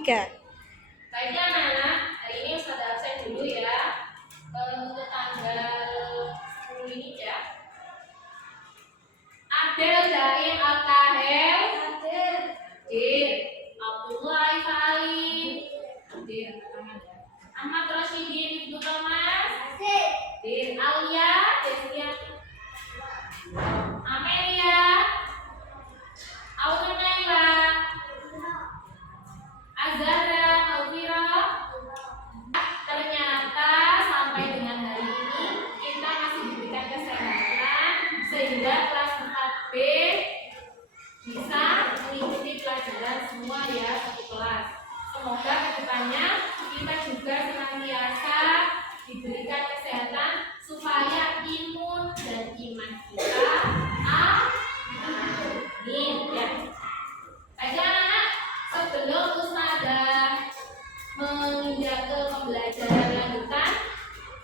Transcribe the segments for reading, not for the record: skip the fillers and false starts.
3. Baiklah anak-anak, hari ini Ustazah absen dulu ya. Untuk tanggal 10 ini ya. Adel, Zain, Al-Kahel, Hadir, Abdullah, Alim, Hadir, Ahmad Rosyidin, Ibnu Thomas, Hadir, Alia, Destiani, Amelia, Aurelia, Azara, Alvira. Ternyata sampai dengan hari ini kita masih diberikan kesehatan sehingga kelas 4B bisa mengikuti pelajaran semua ya, satu kelas. Semoga kedepannya kita juga senantiasa diberikan kesehatan supaya imun dan iman kita amin ya. Baiklah anak-anak, sebelum Ustazah menginjak ke pembelajaran lanjutan,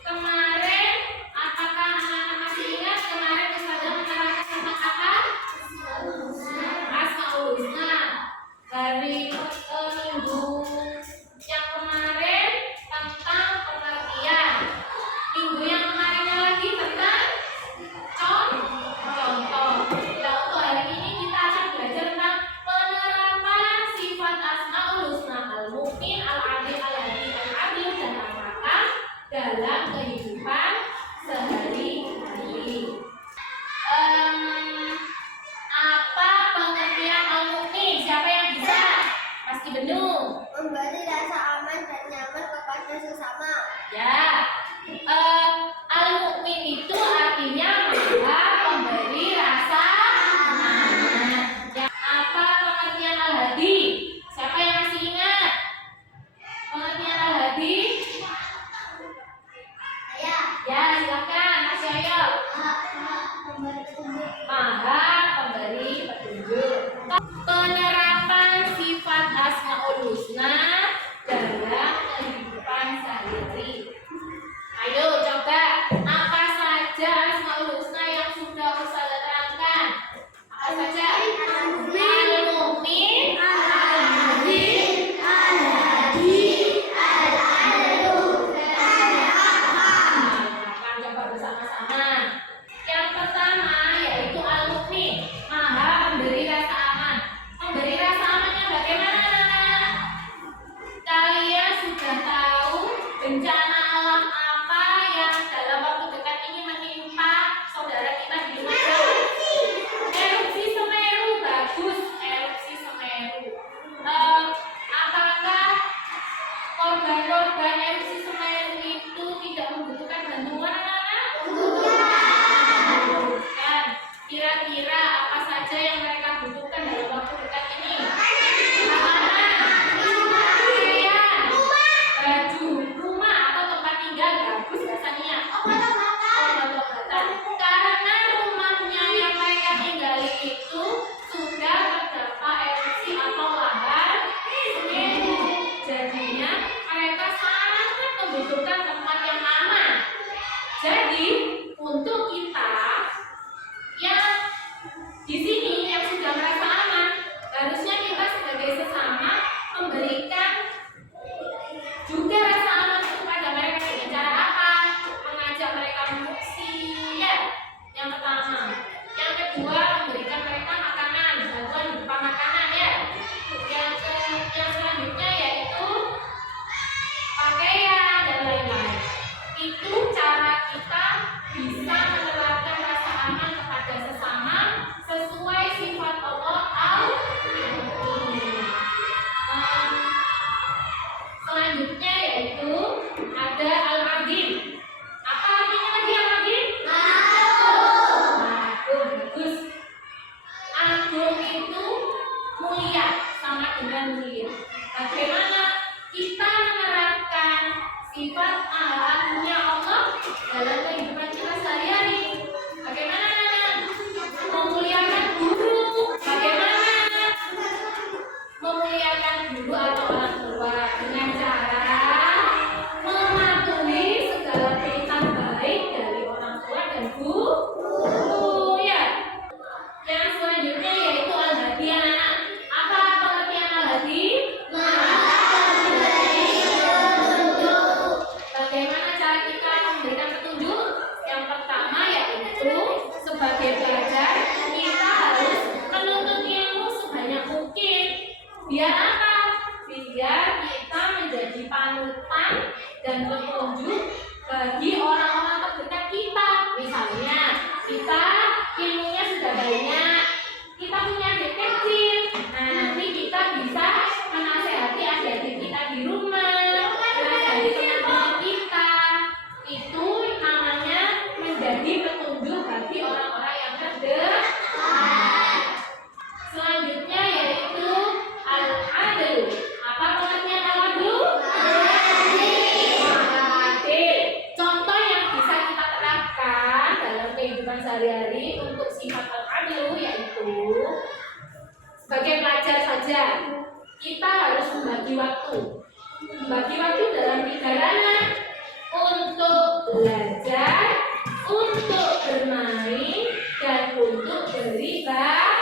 kemarin apakah anak-anak masih ingat kemarin Ustazah menerangkan tentang apa? Asmaul Husna. Dari minggu yang kemarin tentang pengertian, minggu yang kemarinnya lagi tentang contoh. Nah, untuk hari ini kita akan belajar tentang penerapan sifat Asmaul Husna Al-Mu'min, Al-Adil, Al-Hadi, Al-Adil, dan Al-Hakam dalam kehidupan sehari-hari. Apa pengertian Al-Mu'min? Siapa yang bisa? Pasti Benung. Memberi rasa aman dan nyaman kepada sesama. Ya. Al-Mu'min itu artinya maha pemberi rasa aman. Ya. Apa pengertian Al-Hadi? Siapa yang masih ingat? Pengertian Al-Hadi? Ya, silakan Mas Yoyo. Maha pemberi petunjuk. Penerapan sifat Asmaul Husna dalam kehidupan sehari-hari. Ayo coba, apa saja Asmaul Husna yang sudah Ustazah terangkan? Apa saja? Al-Mu'min, Al-Adil, Al-Hadi, Al-Adil, Al-Hakam. Coba bersama-sama. Yang pertama yaitu Al-Mu'min, maha memberi rasa aman. Memberi rasa amannya bagaimana anak-anak? Kalian sudah tahu bencana alam apa yang dalam waktu dekat ini menimpa saudara kita di Lumajang? Erupsi Semeru. Bagus, erupsi Semeru. Apakah korban-korban erupsi Semeru itu tidak membutuhkan bantuan anak-anak? Membutuhkan. Kira-kira apa saja yang mereka butuhkan dalam waktu dekat ini? Makanan, pakaian, baju, rumah atau tempat tinggal. Bagus bahasanya. Obat-obatan. Karena rumahnya yang mereka tinggali itu sudah terdampak erupsi atau lahar Semeru. Jadinya mereka sangat membutuhkan tempat yang aman. Jadi untuk kita yang di sini yang sudah merasa aman, harusnya kita kita harus membagi waktu. Membagi waktu dalam 3 ranah. Untuk belajar, untuk bermain, dan untuk beribadah.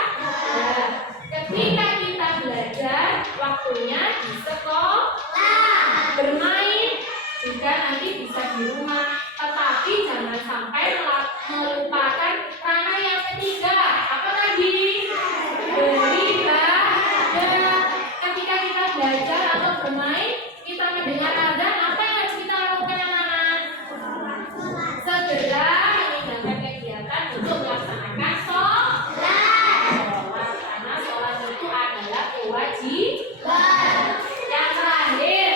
Ketika kita belajar, waktunya di sekolah. Bermain juga nanti bisa di rumah. Tetapi jangan sampai melupakan ranah yang ketiga. Apa tadi? Beribadah. Ketika kita belajar atau bermain, kita mendengar azan, apa yang harus kita lakukan anak-anak? Segera meninggalkan kegiatan untuk melaksanakan sholat. Karena sholat itu adalah kewajiban. Yang terakhir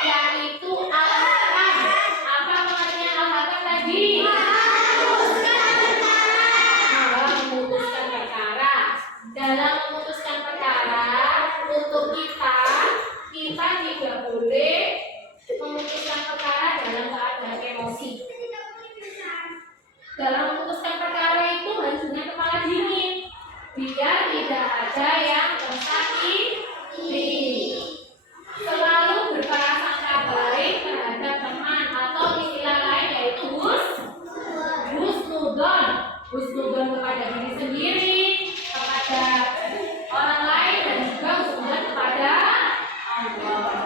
yaitu al-hakam. Apa pengertian al-hakam tadi? Memutuskan perkara. Dalam memutuskan perkara, untuk kita tidak boleh memutuskan perkara dalam keadaan emosi. Dalam memutuskan perkara itu harus dengan kepala dingin, biar tidak ada yang tersakiti. Selalu berprasangka baik terhadap teman, atau istilah lain yaitu husnudon. Husnudon kepada diri sendiri, kepada orang lain, dan juga husnudon kepada Allah.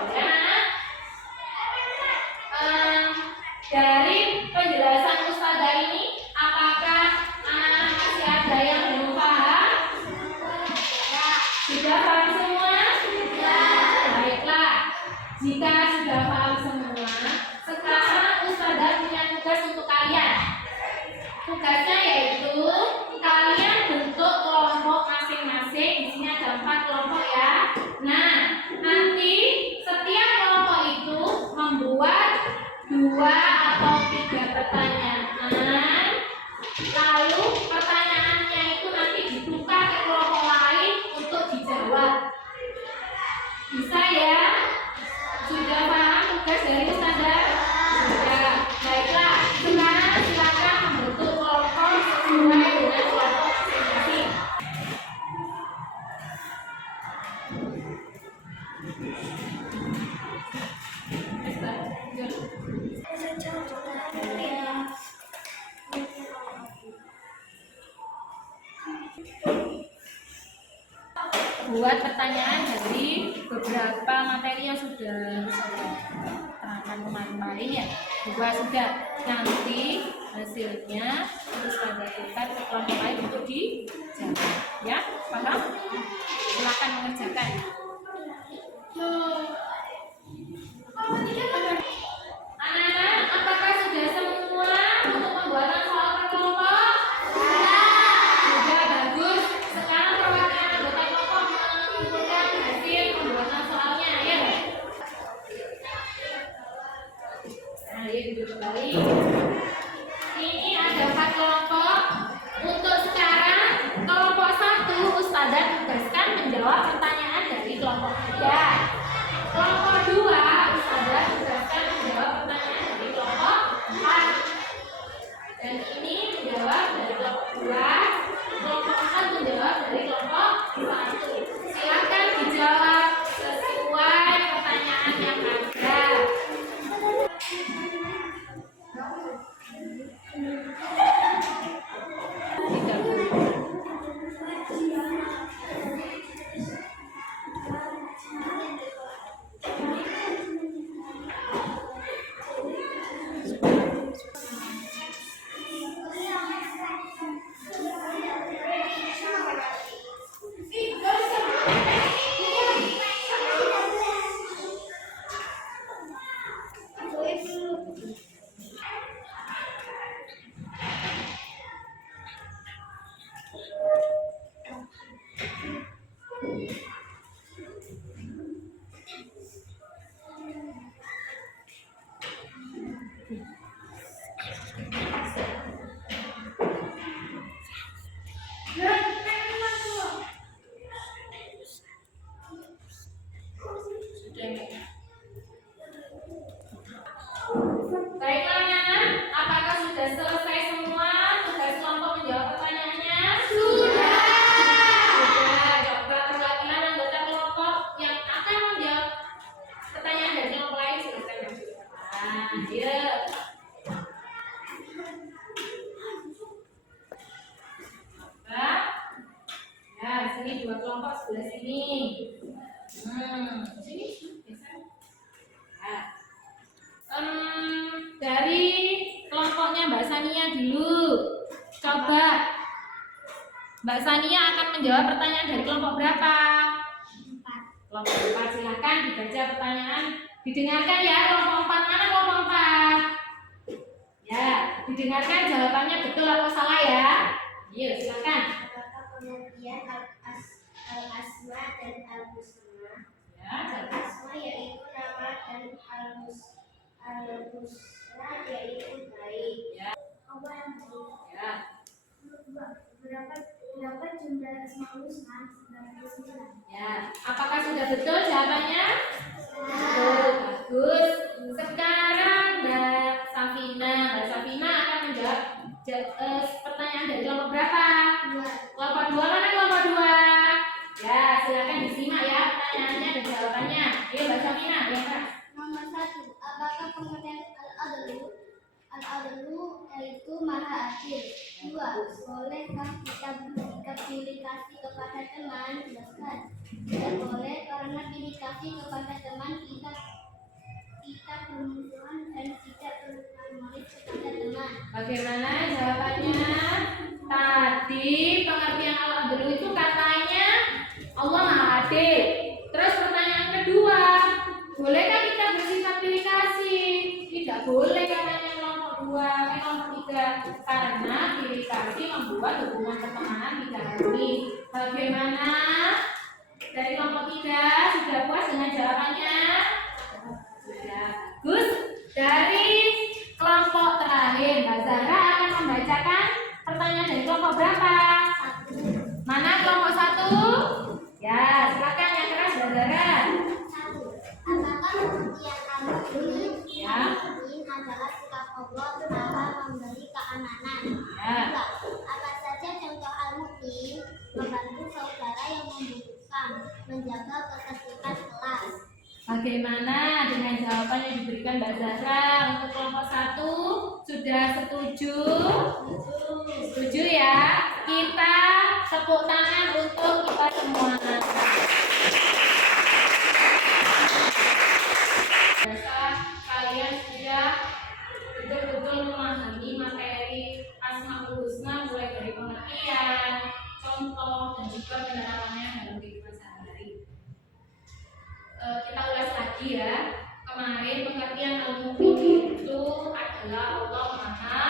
Dari penjelasan Ustazah ini, apakah anak-anak masih ada yang belum paham? Sudah paham semua? Baiklah, jika sudah paham semua, sekarang Ustazah punya tugas untuk kalian. Tugasnya yaitu kalian bentuk kelompok masing-masing. Di sini ada 4 kelompok ya. Nah, nanti setiap kelompok itu membuat 2 atau 3 pertanyaan. Lalu pertanyaannya itu nanti ditukar ke kelompok lain untuk dijawab. Bisa ya? Sudah paham tugas dari Ustazah? Sudah. Baiklah, sekarang silakan membentuk kelompok sesuai dengan kelompok masing-masing. Buat pertanyaan dari beberapa materi yang sudah saya terangkan kemarin ya. 2 sudah. Nanti hasilnya terus ada tukar ke kelompok lain untuk dijawab. Ya, paham? Silakan mengerjakan. Anak-anak, apakah sudah semua untuk pembuatan soal per kelompok? Sudah, bagus. Sekarang perwakilan anggota kelompok mengumpulkan hasil pembuatan soalnya, ya. Nah, ya duduk kembali. Ini ada 4 kelompok. Untuk sekarang sini, dua kelompok sebelah sini. Sini biasa. Nah, dari kelompoknya Mbak Sania dulu. Coba Mbak Sania akan menjawab pertanyaan dari kelompok berapa? 4. Kelompok 4, silakan dibaca pertanyaan. Didengarkan ya, kelompok 4 mana kelompok 4? Ya, didengarkan jawabannya betul atau salah ya. Iya, silakan. Apakah pengertian al-asma dan al-husna? Ya, Al-asma yaitu nama dan al-husna yaitu baik. Ya. Apa yang baik? Ya. Berapa jumlah asmaul husna? 99. Ya, apakah sudah betul jawabannya? Betul, bagus. Sekarang Mbak Safina akan menjawab pertanyaan dari kelompok berapa? 2. Kelompok 2 mana kelompok 2? Ya, silakan disimak ya pertanyaannya dan jawabannya. Ayo Mbak Safina, yang keras. Nomor 1. Apakah pengertian al-adlu yaitu maha adil? 2. Bolehkah kita bersikap pilih kasih kepada teman? Jelaskan. Tidak boleh karena pilih kasih kepada teman kita bermusuhan dan tidak berharmonis kepada teman. Bagaimana jawabannya? Tadi pengertian al-adlu itu katanya Allah Maha Adil. Terus pertanyaan kedua, bolehkah kita bersifat pilih kasih? Tidak boleh katanya kelompok 2, kelompok 3, karena pilih kasih membuat hubungan pertemanan tidak harmonis. Bagaimana? Dari kelompok 3 sudah puas dengan jawabannya? Sudah. Bagus. Dari kelompok terakhir, Mbak Zahra akan membacakan pertanyaan dari kelompok berapa? 1. Mana kelompok 1? Ya, silakan yang keras Mbak Zahra. 1. Apakah pengertian al-mu'min Ya. adalah sikap Allah dalam memberi keamanan? Ya. 2. Apa saja contoh al-mu'min? Membantu saudara yang membutuhkan, menjaga ketertiban kelas. Bagaimana dengan jawaban yang diberikan Mbak Zahra untuk kelompok 1? Sudah setuju? Setuju ya? Kita tepuk tangan untuk kita semua. Biasa kalian sudah betul-betul memahami materi Asmaul Husna mulai dari pengertian, contoh, dan juga penerapannya dalam kehidupan sehari-hari. Kita ulas lagi ya. Kemarin pengertian al-mu'min itu adalah Allah Maha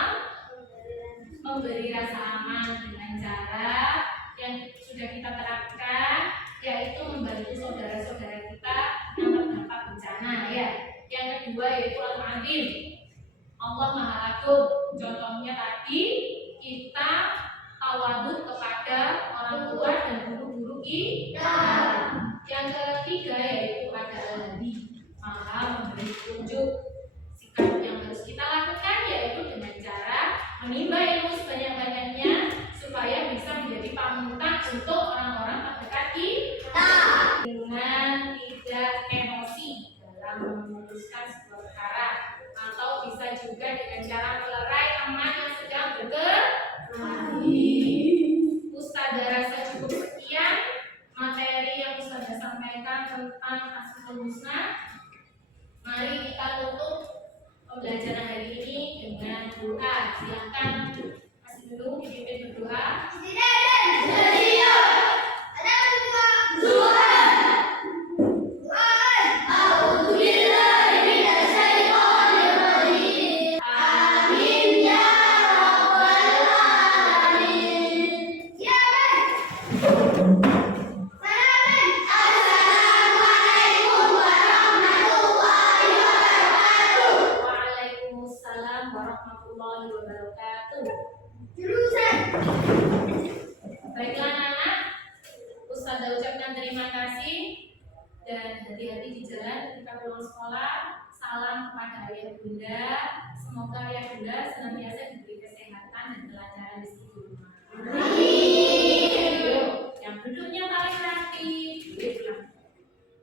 memberi rasa aman dengan cara yang sudah kita terapkan, yaitu membantu saudara-saudara kita yang terdampak bencana ya. Yang kedua yaitu al-adil, Allah Maha Agung. Contohnya tadi kita tawadud kepada orang tua dan guru-guru kita. Yang ketiga yaitu ada al-hadi, Maha memberi petunjuk. Sikap yang harus kita lakukan yaitu dengan cara menimba ilmu sebanyak-banyaknya supaya bisa menjadi panutan untuk orang-orang terdekat kita, dengan tidak emosi dalam memutuskan sebuah perkara, atau bisa juga dengan cara melerai teman yang sedang berkelahi. Ustazah rasa cukup sekian materi yang Ustazah sampaikan tentang Asmaul Husna. Mari kita tutup pembelajaran hari ini dengan doa. Silakan kasih dulu dipimpin berdoa. Amin ya rabbal alamin. Waalaikumsalam warahmatullahi wabarakatuh. Baiklah anak-anak, Ustazah ucapkan terima kasih dan hati-hati di jalan ketika pulang sekolah. Salam kepada ayah bunda. Semoga ayah bunda senantiasa diberi kesehatan dan kelancaran